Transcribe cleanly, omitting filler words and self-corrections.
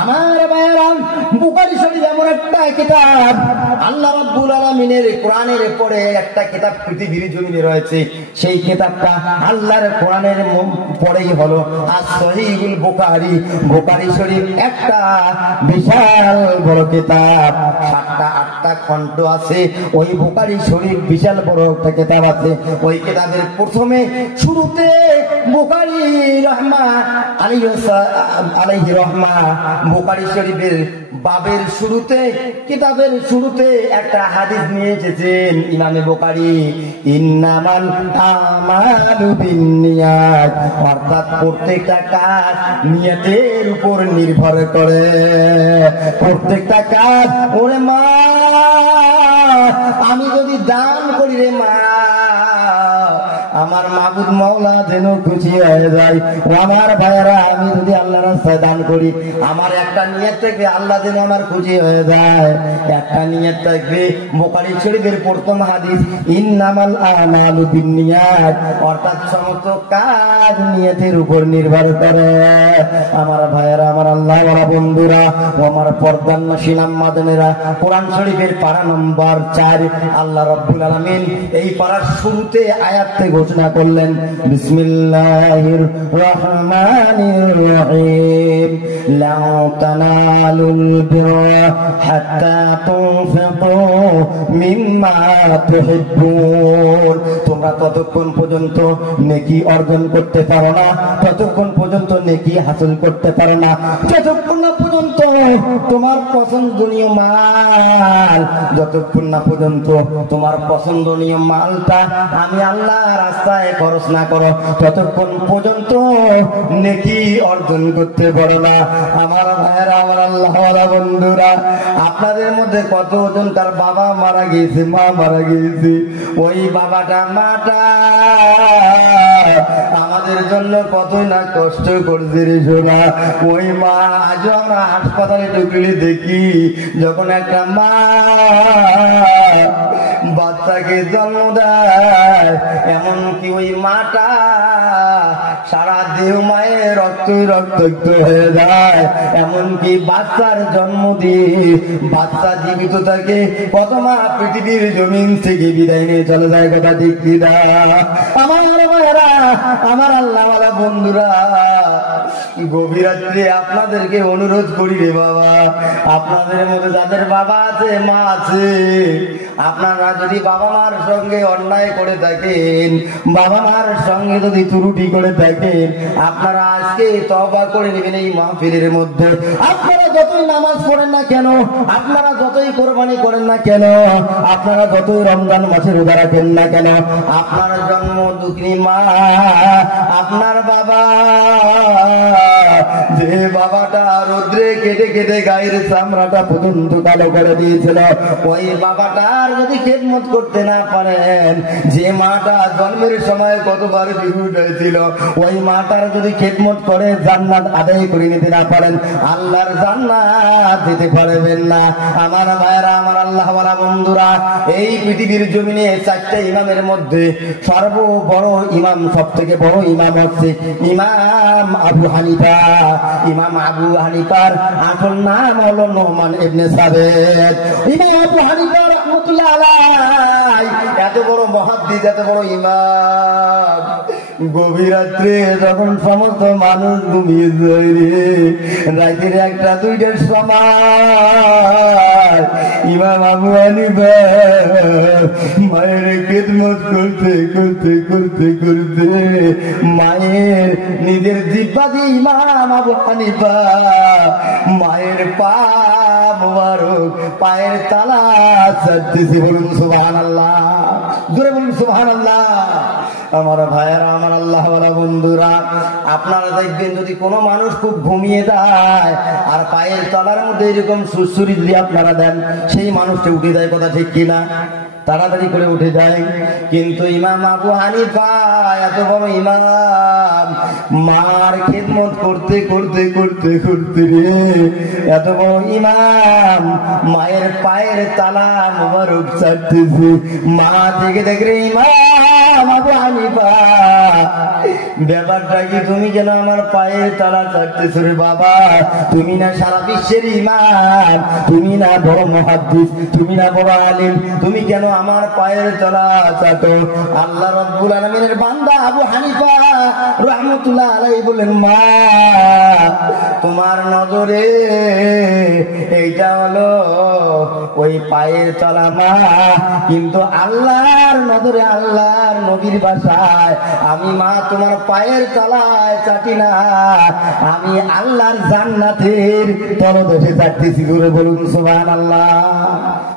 আমার ভাইয়েরা, বুখারী শরীফ এমন একটা কিতাব, আল্লাহ রাব্বুল আলামিনের কোরআনের পরে একটা কিতাব পৃথিবীর জমিনে রয়েছে। সেই কিতাবটা আল্লাহর কোরআনের পরেই হলো as-সহিহুল বুখারী। বুখারী শরীফ একটা বিশাল বড় কিতাব, 7টা 8টা খণ্ড আছে। ওই বুখারী শরীফ বিশাল বড় একটা কিতাব আছে। ওই কিতাবের প্রথমে শুরুতে বুখারী আলাইহি রহমা বুখারী শরীফের বাবের শুরুতে, কিতাবের শুরুতে একটা হাদিস নিয়ে এসেছেন ইমামে বুখারী, ইন্নামাল আমালু বিন্নিয়াত, অর্থাৎ প্রত্যেকটা কাজ নিয়তের উপর নির্ভর করে। প্রত্যেকটা কাজ, ওরে মা আমি যদি দান করি রে মা, আমার মাবুদ মাওলা যেন খুশি হয়ে যায়। আমার ভাইয়েরা, আমি যদি আল্লাহর রাস্তায় দান করি, আমার একটা নিয়ত থাকবে আল্লাহ যেন আমার খুশি হয়ে যায়। একটা নিয়ত থাকবে। বুখারী শরীফের প্রথম হাদিস, ইন্নামাল আমালু বিন্নিয়াত, অর্থাৎ সমস্ত কাজ নিয়তের উপর নির্ভর করে। আমার ভাইয়েরা, আমার আল্লাহ ওয়ালা বন্ধুরা, ও আমার পর্দার নশীন আম্মাজানেরা, কোরআন শরীফের পারা নম্বর 4 আল্লাহ রাব্বুল আলামিন এই পারার শুরুতে আয়াত থেকে ঘোষণা করলেন, বিসমিল্লাহির রহমানির রহিম, লা তানালুল বিররা হাত্তা তুনফিকু মিম্মা তুহিব্বুন, তোমরা ততক্ষণ পর্যন্ত নেকি অর্জন করতে পারো না, ততক্ষণ পর্যন্ত নেকি হাসিল করতে পারো না, যতক্ষণ না পর্যন্ত তোমার পছন্দনীয় মাল, যতক্ষণ না পর্যন্ত তোমার পছন্দনীয় মালটা আমি আল্লাহ রাস্তায় খরচ না করো, ততক্ষণ পর্যন্ত নেকি অর্জন করতে পারো না। আমার ভাইয়েরা, আমার আল্লাহওয়ালা বন্ধুরা, আপনাদের মধ্যে কতজন তার বাবা মারা গিয়েছে, মা মারা গিয়েছে, ওই বাবাটা মাটা আমাদের জন্য কতই না কষ্ট করছে রে সোনা। ওই মা আজও আমরা হাসপাতালে ঢুকলে দেখি, যখন একটা মা বাচ্চাকে জন্ম দেয়, এমনকি ওই মাটা সারা দেহ মায়ের রক্তাক্ত হয়ে যায়, এমনকি বাচ্চার জন্ম দিয়ে বাচ্চা জীবিত থাকে, কত মা পৃথিবীর জমিন থেকে বিদায় নিয়ে চলে যায়। কথা ঠিক কি না? আমার ভাইয়েরা, আমার আল্লাহওয়ালা বন্ধুরা, গভীর রাত্রে আপনাদেরকে অনুরোধ করি রে বাবা, আপনাদের মধ্যে যাদের বাবা আছে, মা আছে, আপনারা যদি বাবা মার সঙ্গে অন্যায় করে থাকেন, বাবা মার সঙ্গে যদি ত্রুটি করে থাকেন, আপনারা আজকে তওবা করে নেবেন এই মাহফিলের মধ্যে। আপনারা যতই নামাজ পড়েন না কেন, আপনারা যতই কোরবানি করেন না কেন, আপনারা যতই রমজান মাসে রোজা রাখেন না কেন, আপনার জন্ম দুঃখিনী মা, আপনার বাবা, যে বাবাটা রোদ্রে কেটে কেটে গায়ের চামড়াটা পর্যন্ত কালো করে দিয়েছিল, ওই বাবাটার যদি খেদমত করতে না পারেন, যে মাটা জন্মের সময় কতবার বিহুট হয়েছিল, ওই মাটার যদি খেদমত করে জান্নাত আদায় করে নিতে না পারেন, আল্লাহর জান্নাত দিতে পারবেন না। আমার ভাইয়েরা, আমার আল্লাহওয়ালা বন্ধুরা, এই পৃথিবীর জমিনে 4টা ইমামের মধ্যে সর্ববড় ইমাম, সব থেকে বড় ইমাম হচ্ছে ইমাম আবু হানিফা। ইমাম আবু হানিফার আসল নাম হলো নোমান ইবনে সাবেত। ইমাম আবু হানিফা রাহমাতুল্লাহ আলাইহি এত বড় মুহাদ্দিস, এত বড় ইমাম, গভীর রাত্রে যখন সমস্ত মানুষ ঘুমিয়ে যায় রে, রাতের 1টা 2টার সময় ইমাম আবু হানিফা মায়ের খেদমত করতে করতে করতে করতে মায়ের নিজের জিহ্বা দিয়ে ইমাম আবু হানিফা মায়ের পা মোবারক, পায়ের তালা ছাড়তেছে। বলুন সুবহানাল্লাহ, জোরে বলুন সুবহানাল্লাহ। আমার ভাইয়েরা, আমার আল্লাহওয়ালা বন্ধুরা, আপনারা দেখবেন যদি কোনো মানুষ খুব ঘুমিয়ে যায় আর পায়ের তলার মধ্যে এরকম সুরসুরি যদি আপনারা দেন, সেই মানুষটা উঠে যায়। কথা ঠিক কিনা? তাড়াতাড়ি করে উঠে যায়। কিন্তু ইমাম আবু হানিফা এত বড় ইমাম, মার খেদমত করতে করতে করতে করতে রে এত বড় ইমাম মায়ের পায়ের তালা মুবারক চাটতেছে। মা থেকে দেখে ইমাম আবু হানিফা, ব্যাপারটা কি? তুমি কেন আমার পায়ের তালা চাটতেছো রে বাবা? তুমি না সারা বিশ্বের ইমাম, তুমি না বড় মুহাদ্দিস, তুমি না বড় আলিম, তুমি কেন আমার পায়ের তলা চাটো? আল্লাহ রাব্বুল আলামিনের বান্দা আবু হানিফা রাহমাতুল্লাহ আলাইহি বলেন, মা তোমার নজরে এইটা হলো ওই পায়ের তলা মা, কিন্তু আল্লাহর নজরে আল্লাহর নবীর ভাষায় আমি মা তোমার পায়ের তলায় চাটি না, আমি আল্লাহর জান্নাতের তলদেশে চাটতেছি। করে বলুন সুবহানাল্লাহ।